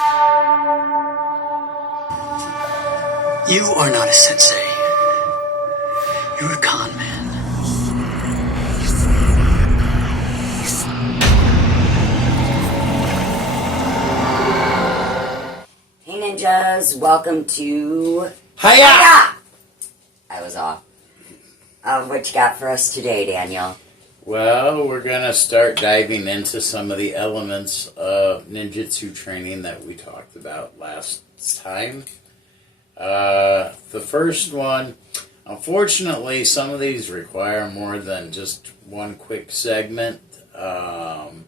You are not a sensei. You're a con man. Hey ninjas, welcome to Hiya! I was off. What you got for us today, Daniel? Well, we're going to start diving into some of the elements of ninjutsu training that we talked about last time. The first one, unfortunately, some of these require more than just one quick segment. And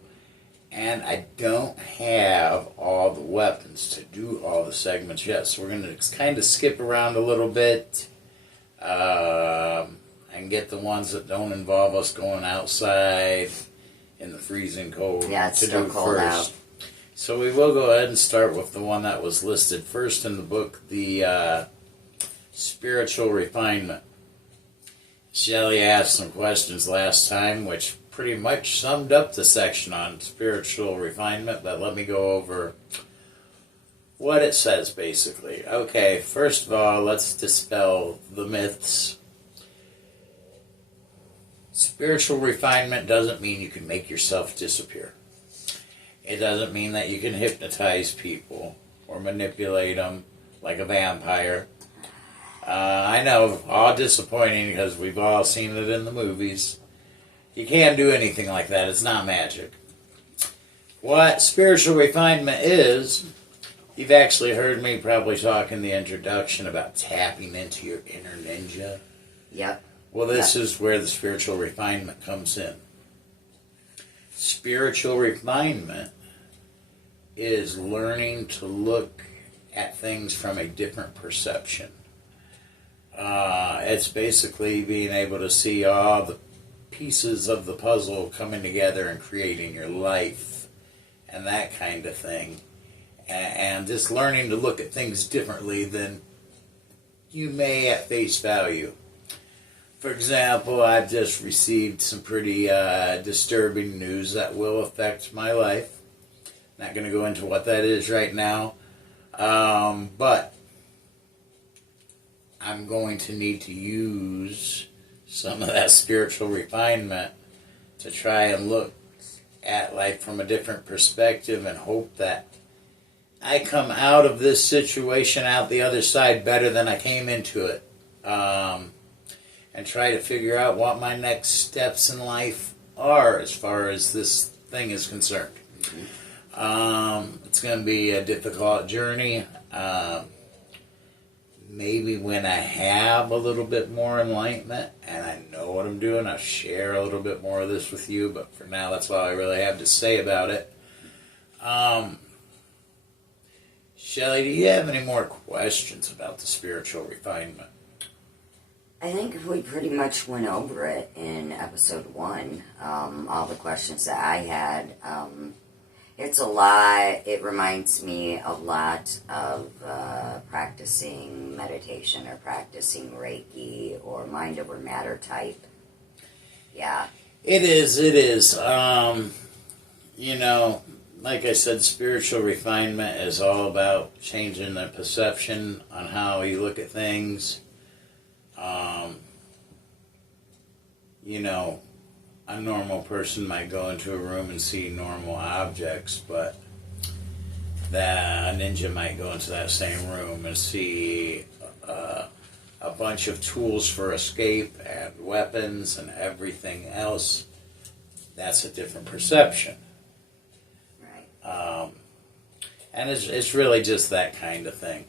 I don't have all the weapons to do all the segments yet. So we're going to kind of skip around a little bit. And get the ones that don't involve us going outside in the freezing cold. Yeah, it's still cold out. So we will go ahead and start with the one that was listed first in the book, the spiritual refinement. Shelley asked some questions last time, which pretty much summed up the section on spiritual refinement, but let me go over what it says basically. Okay, first of all, let's dispel the myths. Spiritual refinement doesn't mean you can make yourself disappear. It doesn't mean that you can hypnotize people or manipulate them like a vampire. I know, all disappointing because we've all seen it in the movies. You can't do anything like that. It's not magic. What spiritual refinement is, you've actually heard me probably talk in the introduction about tapping into your inner ninja. Yep. Well, this is where the spiritual refinement comes in. Spiritual refinement is learning to look at things from a different perception. It's basically being able to see all the pieces of the puzzle coming together and creating your life and that kind of thing. And just learning to look at things differently than you may at face value. For example, I've just received some pretty disturbing news that will affect my life. Not going to go into what that is right now. But I'm going to need to use some of that spiritual refinement to try and look at life from a different perspective and hope that I come out of this situation out the other side better than I came into it. And try to figure out what my next steps in life are as far as this thing is concerned. It's going to be a difficult journey. Maybe when I have a little bit more enlightenment and I know what I'm doing, I'll share a little bit more of this with you. But for now, that's all I really have to say about it. Shelley, do you have any more questions about the spiritual refinement? I think we pretty much went over it in episode 1. All the questions that I had. It's a lot. It reminds me a lot of practicing meditation or practicing Reiki or mind over matter type. Yeah. It is. You know, like I said, spiritual refinement is all about changing the perception on how you look at things. You know, a normal person might go into a room and see normal objects, but a ninja might go into that same room and see a bunch of tools for escape and weapons and everything else. That's a different perception. Right. And it's really just that kind of thing.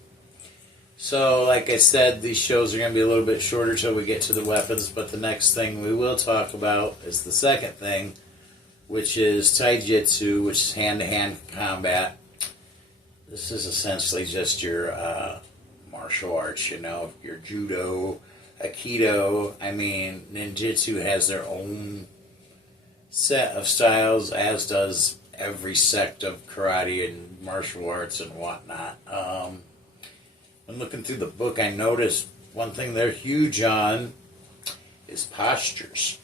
So, like I said, these shows are going to be a little bit shorter till we get to the weapons, but the next thing we will talk about is the second thing, which is Taijutsu, which is hand-to-hand combat. This is essentially just your martial arts, you know, your judo, aikido. I mean, ninjutsu has their own set of styles, as does every sect of karate and martial arts and whatnot. When looking through the book, I noticed one thing they're huge on is postures.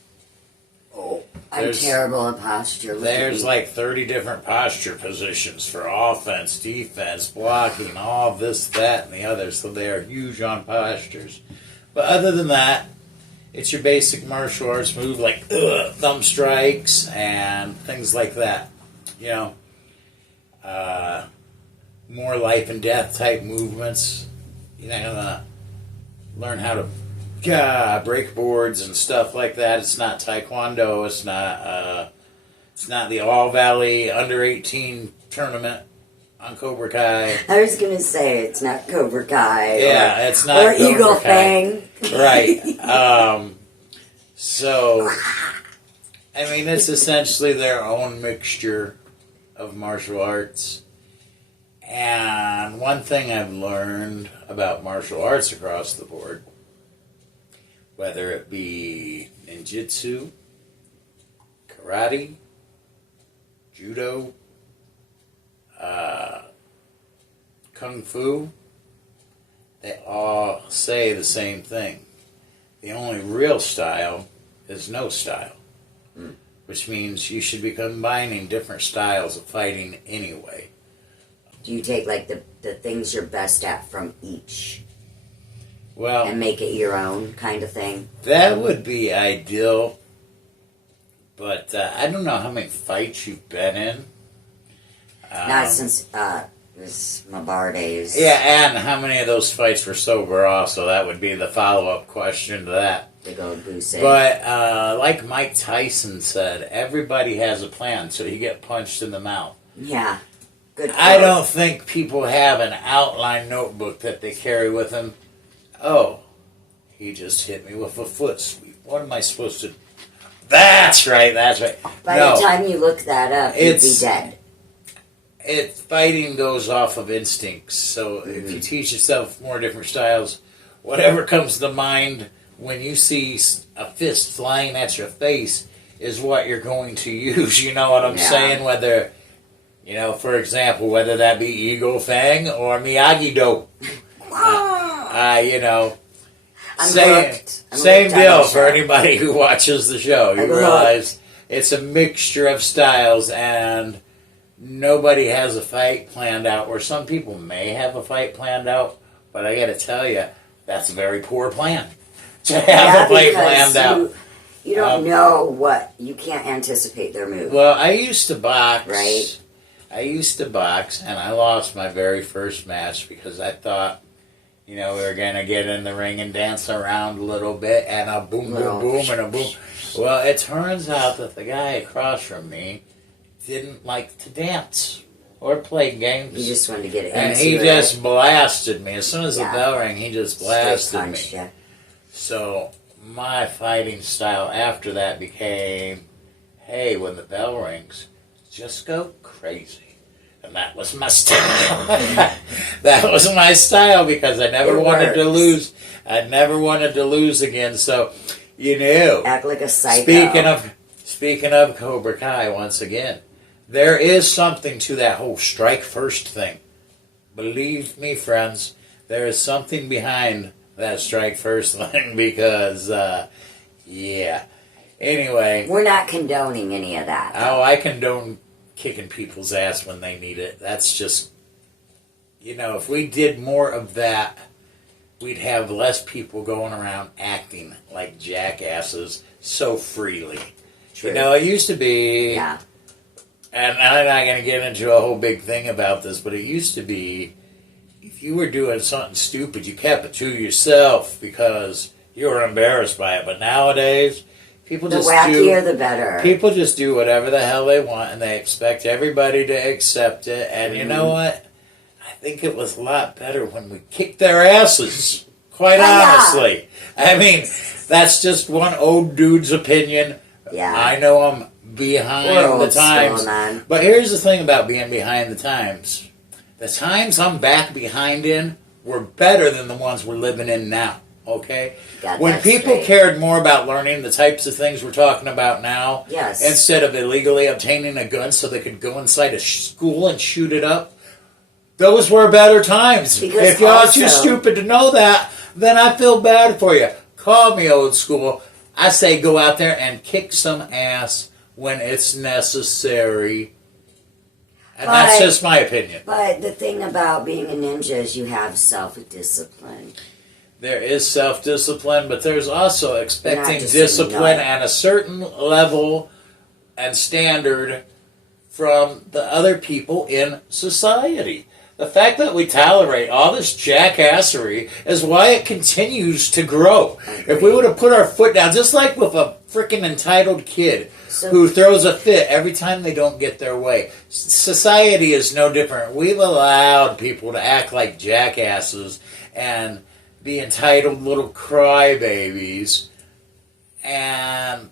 Oh, I'm terrible at posture. There's like 30 different posture positions for offense, defense, blocking, all this, that, and the other. So they are huge on postures. But other than that, it's your basic martial arts move like thumb strikes and things like that. You know, more life and death type movements. You know, learn how to break boards and stuff like that. It's not taekwondo. It's not the All Valley under 18 tournament on Cobra Kai. I was gonna say it's not Cobra Kai. Yeah, it's not or Cobra Eagle Kai. Fang. Right. So, I mean, it's essentially their own mixture of martial arts. And one thing I've learned about martial arts across the board, whether it be ninjutsu, karate, judo, kung fu, they all say the same thing. The only real style is no style, which means you should be combining different styles of fighting anyway. Do you take like the things you're best at from each Well, and make it your own kind of thing? that would be ideal, but I don't know how many fights you've been in. Not since this my bar days. Yeah, and how many of those fights were sober also? That would be the follow-up question to that. To go goose egg. But like Mike Tyson said, everybody has a plan, so you get punched in the mouth. Yeah. Good. I quote. don't think people have an outline notebook that they carry with them. Oh, he just hit me with a foot sweep. What am I supposed to... That's right. By No, the time you look that up, you'd be dead. Fighting goes off of instincts. So if you teach yourself more different styles, whatever comes to mind when you see a fist flying at your face is what you're going to use. You know what I'm saying? Whether, you know, for example, whether that be Eagle Fang or Miyagi-Do. You know, same deal for anybody who watches the show. You realize it's a mixture of styles, and nobody has a fight planned out, or some people may have a fight planned out, but I gotta tell you, that's a very poor plan to have a fight planned out. You don't know what, you can't anticipate their move. Well, I used to box. Right. I used to box, and I lost my very first match because I thought, you know, we were going to get in the ring and dance around a little bit, and a boom, boom, boom, and a boom. Well, it turns out that the guy across from me didn't like to dance or play games. He just wanted to get it and he just blasted me. As soon as the bell rang, he just blasted me. Yeah. So my fighting style after that became, hey, when the bell rings, just go crazy. And that was my style. That was my style because I never wanted to lose. I never wanted to lose again. So, you know. Act like a psycho. Speaking of Cobra Kai, once again, there is something to that whole strike first thing. Believe me, friends, there is something behind that strike first thing because, yeah. Anyway. We're not condoning any of that. Oh, I condone kicking people's ass when they need it. That's just, you know, if we did more of that, we'd have less people going around acting like jackasses so freely. True. You know, it used to be, Yeah. and I'm not going to get into a whole big thing about this, but it used to be, if you were doing something stupid, you kept it to yourself because you were embarrassed by it. But nowadays, people The just wackier, the better. People just do whatever the hell they want, and they expect everybody to accept it. And you know what? I think it was a lot better when we kicked their asses, quite honestly. I mean, that's just one old dude's opinion. Yeah. I know I'm behind the times. Man. But here's the thing about being behind the times. The times I'm back behind in were better than the ones we're living in now. Okay? When people cared more about learning the types of things we're talking about now, Yes. instead of illegally obtaining a gun so they could go inside a school and shoot it up, those were better times. Because if y'all are too stupid to know that, then I feel bad for you. Call me old school. I say go out there and kick some ass when it's necessary. And that's just my opinion. But the thing about being a ninja is you have self-discipline. There is self-discipline, but there's also expecting discipline and a certain level and standard from the other people in society. The fact that we tolerate all this jackassery is why it continues to grow. If we would have put our foot down, just like with a freaking entitled kid who throws a fit every time they don't get their way. Society is no different. We've allowed people to act like jackasses and be entitled little crybabies, and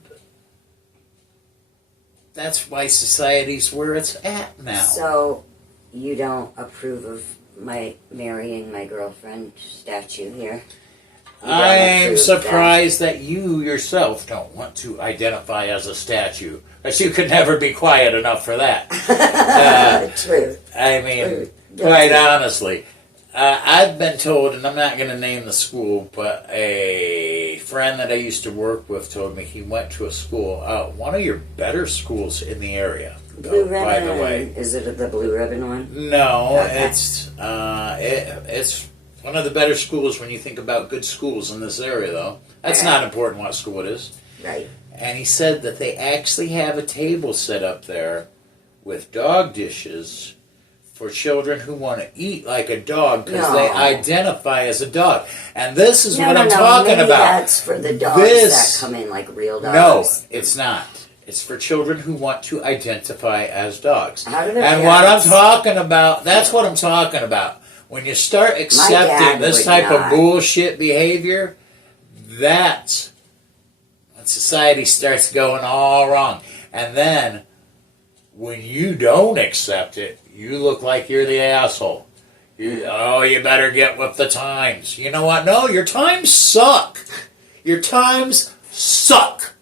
that's why society's where it's at now. So, you don't approve of my marrying my girlfriend statue here? I'm surprised that you yourself don't want to identify as a statue. But you could never be quiet enough for that. True. I mean, quite honestly, I've been told, and I'm not going to name the school, but a friend that I used to work with told me he went to a school, one of your better schools in the area. Blue Ribbon. By the way, is it the Blue Ribbon one? No, okay. it's one of the better schools when you think about good schools in this area, though. That's not important what school it is. Right. And he said that they actually have a table set up there with dog dishes for children who want to eat like a dog because they identify as a dog. And this is what I'm talking maybe about. That's for the dogs that come in like real dogs. No, it's not. It's for children who want to identify as dogs. How do and what I'm talking about, that's what I'm talking about. When you start accepting this type of bullshit behavior, that's when society starts going all wrong. And then, when you don't accept it, you look like you're the asshole. You better get with the times. You know what? No, your times suck. Your times suck.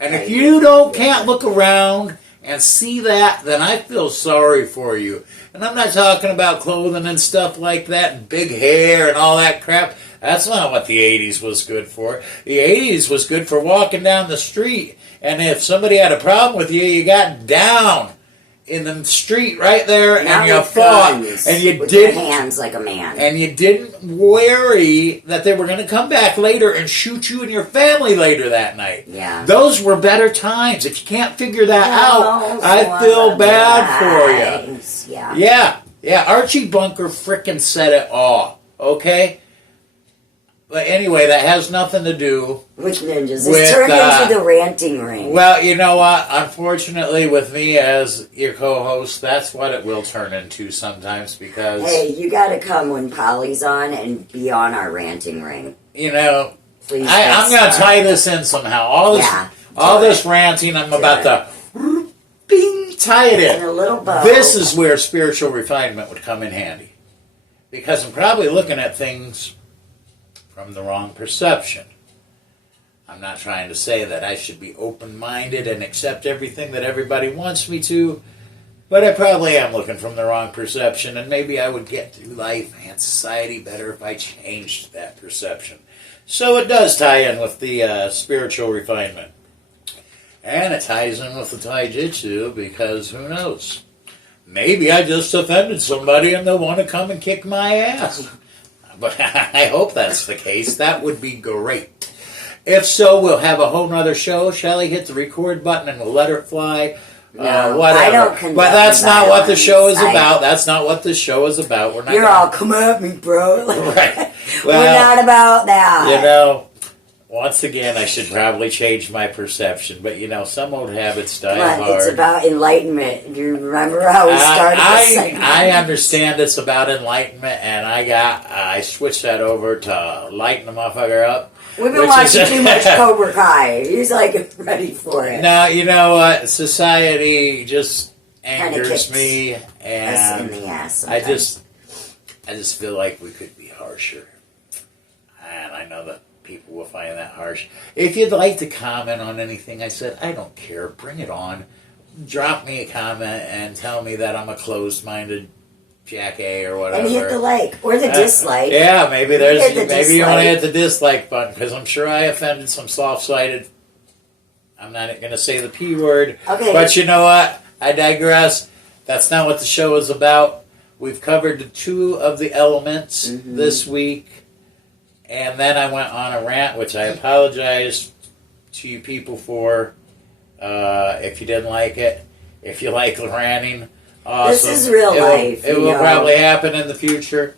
And if you can't look around and see that, then I feel sorry for you. And I'm not talking about clothing and stuff like that and big hair and all that crap. That's not what the 80s was good for. The 80s was good for walking down the street. And if somebody had a problem with you, you got down in the street right there and you fought. And you didn't. Your hands like a man. And you didn't worry that they were going to come back later and shoot you and your family later that night. Yeah. Those were better times. If you can't figure that out, I feel bad for you. Yeah. Archie Bunker frickin' said it all. Okay? But anyway, that has nothing to do with ninjas. It's turned into the ranting ring. Well, you know what? Unfortunately, with me as your co-host, that's what it will turn into sometimes because... Hey, you gotta come when Polly's on and be on our ranting ring. You know, please. I'm going to tie this in somehow. All this ranting, I'm about to... Bing! Tie it in. A little bow. This is where spiritual refinement would come in handy. Because I'm probably looking at things from the wrong perception. I'm not trying to say that I should be open-minded and accept everything that everybody wants me to, but I probably am looking from the wrong perception, and maybe I would get through life and society better if I changed that perception. So it does tie in with the spiritual refinement. And it ties in with the taijutsu because who knows? Maybe I just offended somebody and they'll want to come and kick my ass. But I hope that's the case. That would be great. If so, we'll have a whole nother show. Shelley, hit the record button and we'll let her fly. No, whatever. I don't condone But that's not what the show is violence. about. That's not what the show is about. We're not. You're all, come at me, bro. Right. Well, we're not about that. You know, once again, I should probably change my perception. But, you know, some old habits die hard. It's about enlightenment. Do you remember how we started this segment? I understand it's about enlightenment, and I switched that over to lighten the motherfucker up. We've been watching too much Cobra Kai. He's like ready for it. Now, you know what? Society just angers me, and us in the ass I just feel like we could be harsher. And I know that people will find that harsh. If you'd like to comment on anything I said, I don't care. Bring it on. Drop me a comment and tell me that I'm a closed-minded Jack A or whatever. And hit the like or the dislike. Yeah, maybe maybe you want to dislike. hit the dislike button because I'm sure I offended some soft-sided I'm not going to say the P word. Okay. But you know what? I digress. That's not what the show is about. We've covered 2 of the elements this week. And then I went on a rant, which I apologize to you people for. If you didn't like it. If you like ranting, awesome. This is real life. It will probably happen in the future.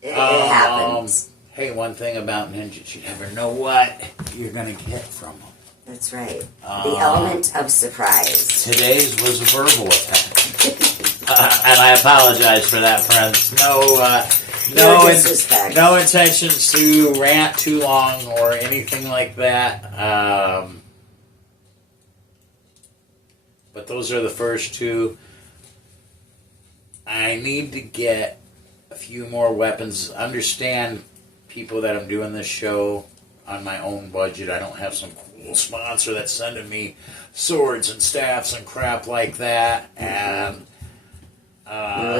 It happens. Hey, one thing about ninjas, you never know what you're going to get from them. That's right. The element of surprise. Today's was a verbal attack. And I apologize for that, friends. No intentions to rant too long or anything like that. But those are the first 2. I need to get a few more weapons. Understand, people, that I'm doing this show on my own budget. I don't have some cool sponsor that's sending me swords and staffs and crap like that. And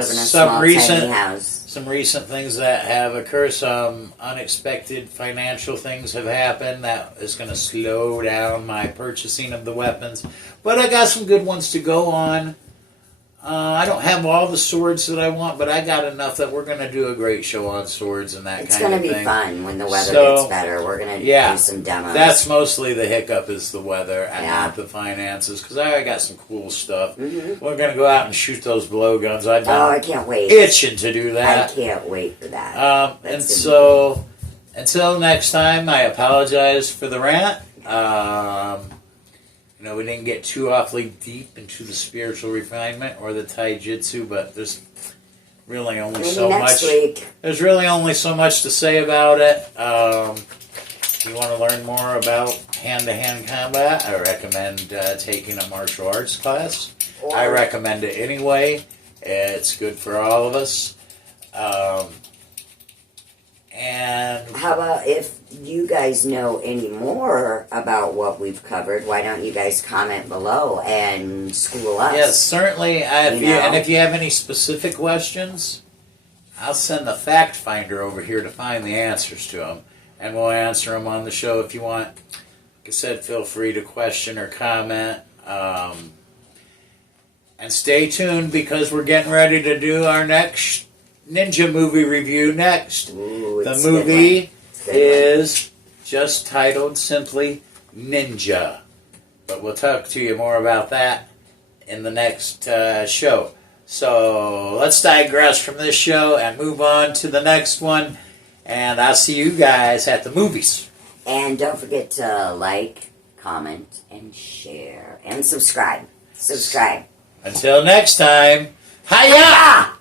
some recent things that have occurred, some unexpected financial things have happened that is going to slow down my purchasing of the weapons. But I got some good ones to go on. I don't have all the swords that I want, but I got enough that we're going to do a great show on swords and that kind of thing. It's going to be fun when the weather gets better. We're going to do some demos. That's mostly the hiccup, is the weather and not the finances, because I got some cool stuff. We're going to go out and shoot those blowguns. I can't wait. Itching to do that. I can't wait for that. And so, until next time, I apologize for the rant. We didn't get too awfully deep into the spiritual refinement or the taijutsu, but there's really only so much. There's really only so much to say about it. If you want to learn more about hand-to-hand combat, I recommend taking a martial arts class. I recommend it anyway. It's good for all of us. And how about, if you guys know any more about what we've covered, why don't you guys comment below and school us? Yes, certainly. If you have any specific questions, I'll send the fact finder over here to find the answers to them, and we'll answer them on the show if you want. Like I said, feel free to question or comment. And stay tuned, because we're getting ready to do our next ninja movie review next. Ooh, the movie is just titled simply Ninja. But we'll talk to you more about that in the next show. So let's digress from this show and move on to the next one. And I'll see you guys at the movies. And don't forget to like, comment, and share. And subscribe. Until next time, hiya!